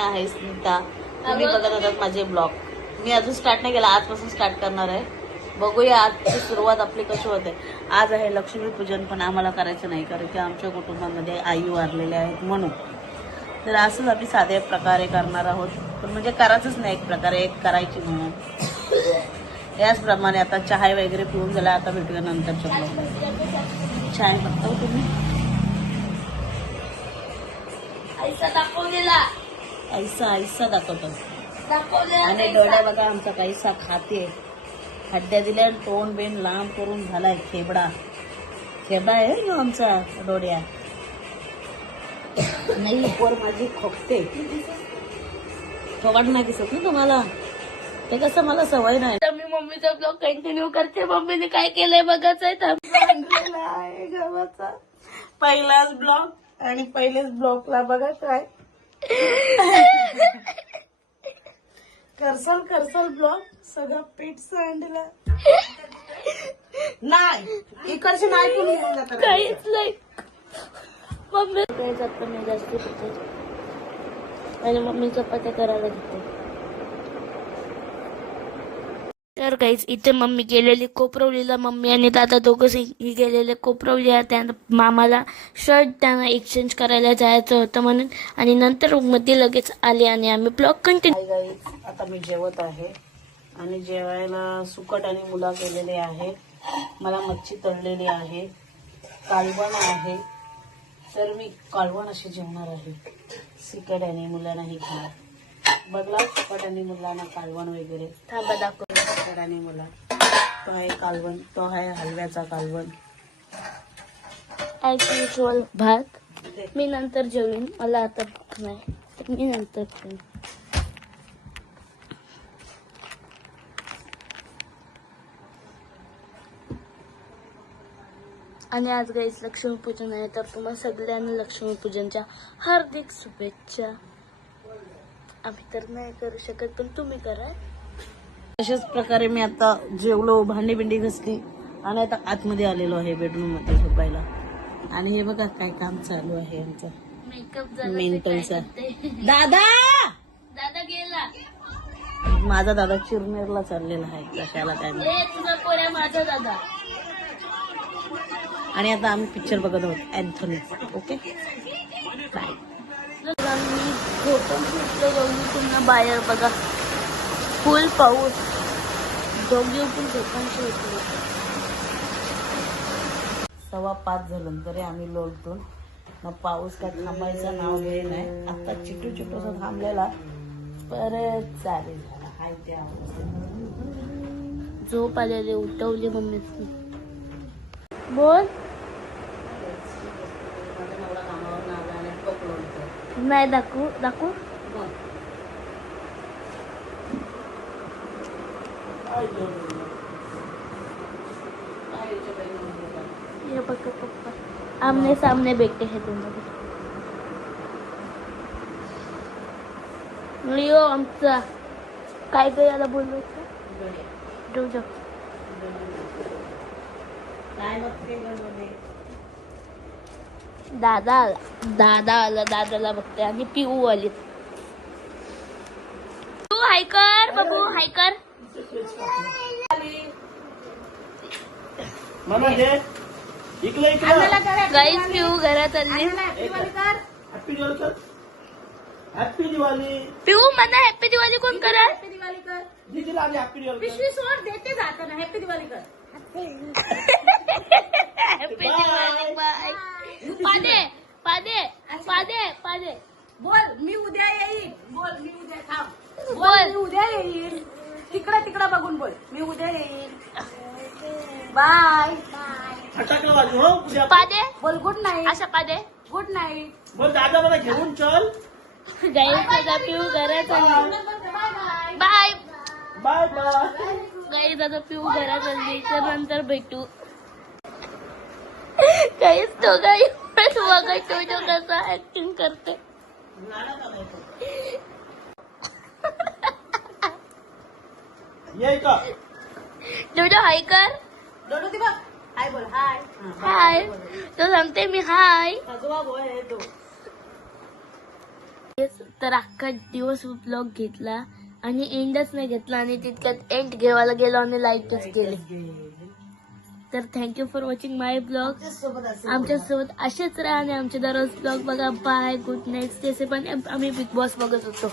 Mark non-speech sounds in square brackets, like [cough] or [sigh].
आहे स्मिता. तुम्ही बघत होतात माझे ब्लॉग. मी अजून स्टार्ट नाही केला आजपासून स्टार्ट करणार आहे. बघूया आजची सुरुवात आपली कशी होते. आज आहे लक्ष्मीपूजन पण आम्हाला करायचं नाही कारण की आमच्या कुटुंबामध्ये आई वारलेल्या आहेत म्हणून. तर असंच आम्ही साध्या प्रकारे करणार आहोत. पण म्हणजे करायचंच नाही एक प्रकारे एक करायची म्हणून. याचप्रमाणे आता चहा वगैरे पिऊन झाला आता भेटूया नंतरच्या चहा बघता हो तुम्ही? आईचा दाखवलेला ऐसा ऐसा दाखवतो. आणि पैसा. डोळ्या बघा आमचा कैसा खाते. हड्ड्या दिल्या तोंड बेन लांब करून झालाय खेबडा. खेबडा आहे ना आमचा डोळ्या. नाही पोर माझी खोकते. थोबाट नाही दिसत ना तुम्हाला? ते कसं मला सवय नाही. तर मी मम्मीचा ब्लॉग कंटिन्यू करते. मम्मीने काय केलंय. आणलेला आहे गव्हाचा [laughs] पहिलाच ब्लॉग आणि पहिलेच ब्लॉगला बघा काय करसाल करसाल ब्लॉग. सगळं पीठ सांडला नाही इकडचे नाही कोणी घेऊन जातात काहीच नाही. मम्मी जात नाही जास्त आणि मम्मी चपात्या करायला घेते तर काहीच. इथे मम्मी गेलेली कोपरवलीला. मम्मी आणि दादा दोघंच ही गेलेले कोपरवली. त्या मामाला शर्ट त्यांना एक्सचेंज करायला जायचं होतं म्हणून. आणि नंतर रूममध्ये लगेच आले आणि आम्ही ब्लॉग कंटिन्यू आता मी जेवत आहे. आणि जेवायला सुकट आणि मुला केलेले आहे. मला मच्छी तळलेली आहे. कालवण आहे. तर मी कालवण अशी जेवणार आहे. सिकट आणि मुलांना ही खाणार. बघला आणि मुलांना कालवण वगैरे. थांबा दाखव. आणि मुला तो आहे कालवण तो आहे हलव्याचा कालवण. ॲज युजल भात. मी नंतर जेवीन. मला आता भूक नाही. तर मी नंतर खाईन आणि आज गाईच लक्ष्मीपूजन आहे. तर तुम्हाला सगळ्यांना लक्ष्मीपूजनच्या हार्दिक शुभेच्छा. आम्ही तर नाही करू शकत पण तुम्ही करा. अशाच प्रकारे मी आता जेवलो भांडी बिंडी घसली आणि आता आतमध्ये आलेलो आहे बेडरूममध्ये झोपायला. आणि हे बघा काय काम चालू आहे आमचं. मेकअप मेंटलचा. दादा! दादा गेला. माझा दादा चिरनेरला चाललेला आहे. कशाला काय माझा दादा. आणि आता आम्ही पिक्चर बघत आहोत अँथोनी ओके बाय मी पुन्हा बाहेर बघा. फुल पाऊस. दोघी पण झोपून सुटलो सव्वा पाच झालं तरी आम्ही लोटतो मग पाऊस काय थांबायचं नाव घे नाही. आता चिटू चिटूसा थांबलेला. परत चालेल. झोप आलेली उठवली मम्मी बोल. नाही दाखवू दाखवू मग. काय याच्या बाई म्हणते का? ये पक्का पक्का आमने सामने बैठे हैं दोनों लिओ आमचा. काय काय याला बोलवायचं जाऊ जाऊ. दादा आला. दादा आला दादाला बघते. आणि पिऊ आली तू हायकर बाबू हायकर गाईस पिऊ घरात आली? हॅपी दिवाळी कर. हॅपी दिवाळी पिऊ म्हणा हॅपी दिवाळी कोण करा. दीदीला आली हॅपी दिवाळी कर. हॅपी दिवाळी बाय पादे पादे पादे पादे. बोल मी उद्या येईन. बोल मी उद्या थांब. बोल. मी उद्या येईन. तिकडे तिकडे बघून बोल. मी उद्या येईन. बाय. फटाका वाजू हो उद्या. पादे? बोल गुड नाईट अशा पादे? गुड नाईट बोल दादा मला घेऊन चल. गाईस दादा पिऊ घरात बाय. Bye bye. गाई दादा पिऊ घरात आली तर नंतर भेटू. काहीच तो गाई [laughs] बघा तो जो कसा ऍक्टिंग करते ये जोजो हाय कर. डोलो ती बघ हाय बोल हाय. हाय. तो सांगते मी हाय. सजवा आहे तो. तर अख्खा दिवस ब्लॉग घेतला आणि एंडच नाही घेतला आणि तितक्यात एंड घेवायला गेलो आणि लाईटच गेले. तर thank you for watching my blog आमच्यासोबत असेच राहा आणि आमचे दररोज ब्लॉग बघा. बाय गुड नाईट तसे पण आम्ही बिग बॉस बघत होतो.